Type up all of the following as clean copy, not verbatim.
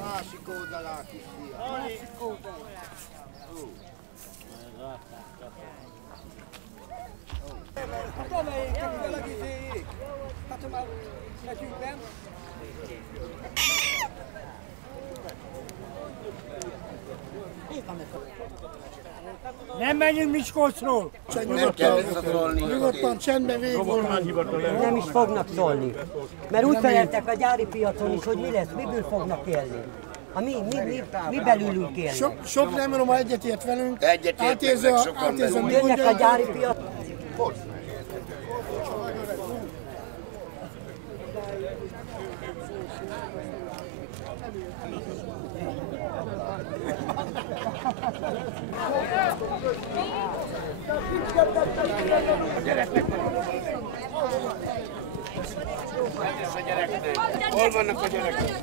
Másik oldalát is szia. Nem menjünk Miskolcról! Nem kell visszatolni. Nyugodtan, csendben végül. Nem is fognak szólni. Mert úgy feleltek a gyári piacon is, hogy mi lesz, miből fognak élni. Mi belülünk élni. Sok remélem egyetért velünk. Egyetértek, sokan belőle. Jönnek a gyári piac. Hol vannak a gyerekek?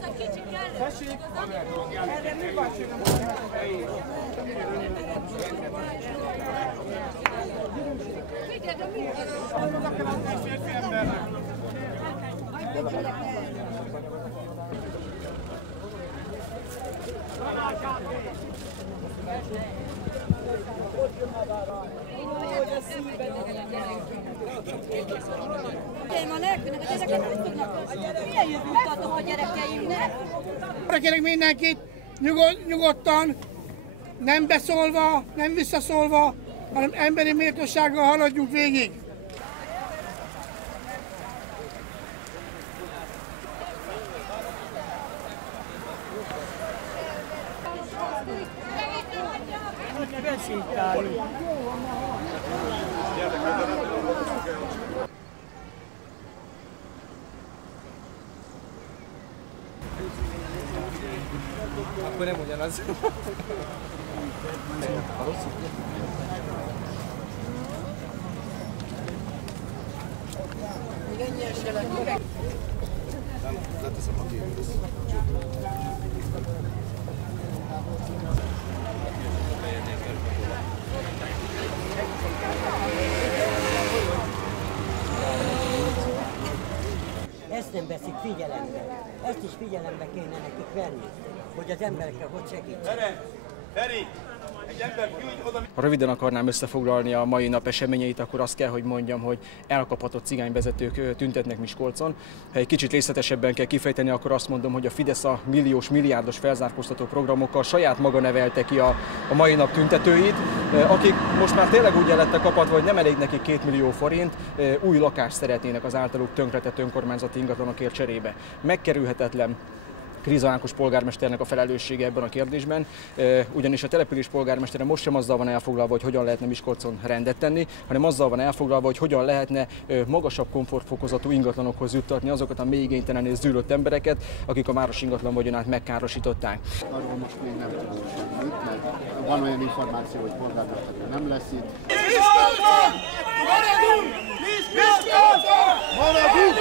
Milyen jövőt adok a gyerekeimnek? Arra kérek mindenkit, nyugodtan, nem beszólva, nem visszaszólva, hanem emberi méltósággal haladjunk végig. Akkor nem ugyanaz. Leteszem a képet. Ezt nem veszik figyelembe. Ezt is figyelembe kéne nekik venni, hogy az emberekre hogy segítsenek. Ha röviden akarnám összefoglalni a mai nap eseményeit, akkor azt kell, hogy mondjam, hogy elkaphatott cigányvezetők tüntetnek Miskolcon. Ha egy kicsit részletesebben kell kifejteni, akkor azt mondom, hogy a Fidesz a milliós, milliárdos felzárkóztató programokkal saját maga nevelte ki a mai nap tüntetőit, akik most már tényleg úgy lettek kapatva, hogy nem elég nekik 2 millió forint, új lakást szeretnének az általuk tönkretett önkormányzati ingatlanokért cserébe. Megkerülhetetlen Kriza Ákos polgármesternek a felelőssége ebben a kérdésben, ugyanis a település polgármestere most sem azzal van elfoglalva, hogy hogyan lehetne Miskolcon rendet tenni, hanem azzal van elfoglalva, hogy hogyan lehetne magasabb komfortfokozatú ingatlanokhoz juttatni azokat a mély igénytelen és zűrött embereket, akik a város ingatlan vagyonát megkárosították. Arról most még nem tudunk semmit, mert van olyan információ, hogy polgármester nem lesz itt. Miskolcon! Maradunk! Miskolcon! Maradunk!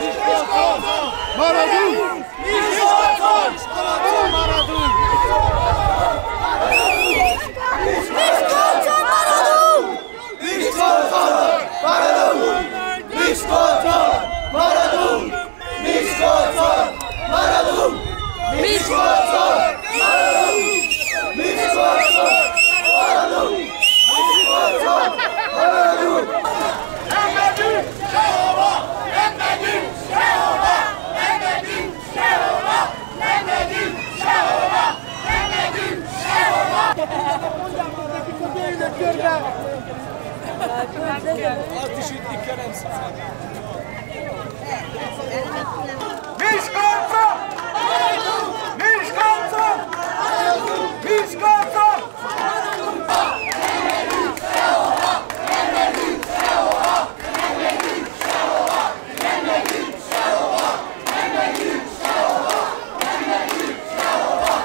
Miskolcon! Maradunk! Miskolcon! Maradunk! Miskolcon! Maradunk! Miskolcon! Maradunk! Miskolcon! Maradunk! Miskolcon! Maradunk! Miskolcon! Maradunk! Miskolcon! Maradunk! Nem megyünk sehova! Nem megyünk sehova! Nem megyünk sehova! Nem megyünk sehova! Nem megyünk sehova! Mondjátok nekik a bérület körben! Azt is ütni kell, nem szükség. Miskolcon! Miskolcon! Miskolcon! Nem megyünk sehova! Nem megyünk sehova! Nem megyünk sehova! Nem megyünk sehova! Nem megyünk sehova! Nem megyünk sehova!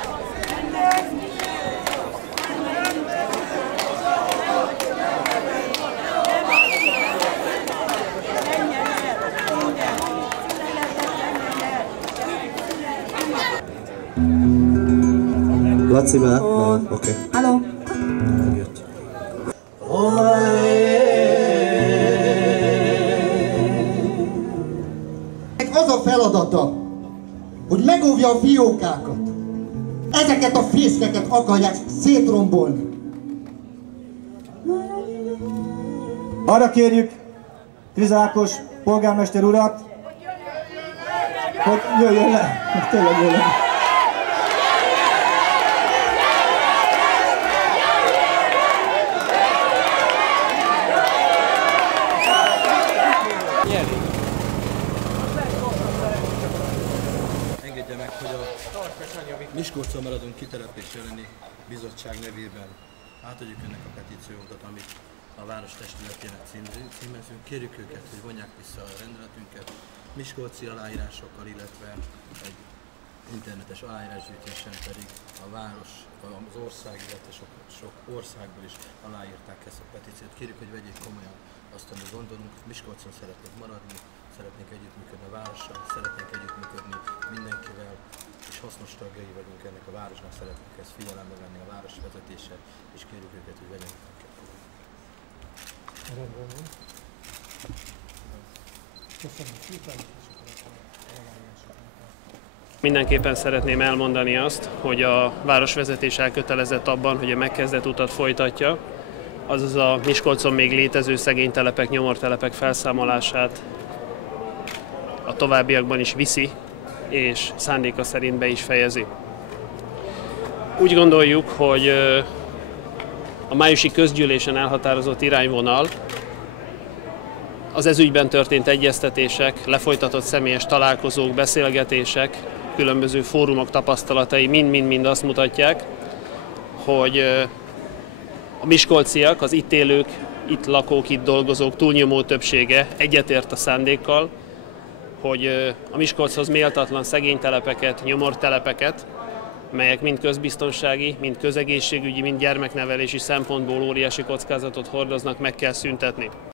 Laci már? Oké. Halló? elóvja a fiókákat. Ezeket a fészkeket akarják szétrombolni. Arra kérjük Kriza Ákos polgármester urat, hogy jöjjön le. Tényleg jöjjön le. Engedje meg, hogy a Miskolcon maradunk kitelepés elleni bizottság nevében átadjuk önnek a petíciókat, amit a város testületének címezünk. Kérjük őket, hogy vonják vissza a rendeletünket miskolci aláírásokkal, illetve egy internetes aláírásgyűjtésen pedig a város, az ország, illetve sok országból is aláírták ezt a petíciót. Kérjük, hogy vegyék komolyan azt, amit gondolunk. Miskolcon szeretnénk maradni, szeretnénk együttműködni a várossal, szeretnénk együttműködni mindenkivel, és hasznos tagjai vagyunk ennek a városnak, szeretnénk ezt figyelembe venni a város vezetése, és kérjük őket, hogy vegyenek minket. Mindenképpen szeretném elmondani azt, hogy a városvezetés elkötelezett abban, hogy a megkezdett utat folytatja, azaz a Miskolcon még létező szegénytelepek, nyomortelepek felszámolását a továbbiakban is viszi, és szándéka szerint be is fejezi. Úgy gondoljuk, hogy a májusi közgyűlésen elhatározott irányvonal, az ezügyben történt egyeztetések, lefolytatott személyes találkozók, beszélgetések, különböző fórumok tapasztalatai mind-mind azt mutatják, hogy a miskolciak, az itt élők, itt lakók, itt dolgozók túlnyomó többsége egyetért a szándékkal, hogy a Miskolchoz méltatlan szegénytelepeket, nyomortelepeket, melyek mind közbiztonsági, mind közegészségügyi, mind gyermeknevelési szempontból óriási kockázatot hordoznak, meg kell szüntetni.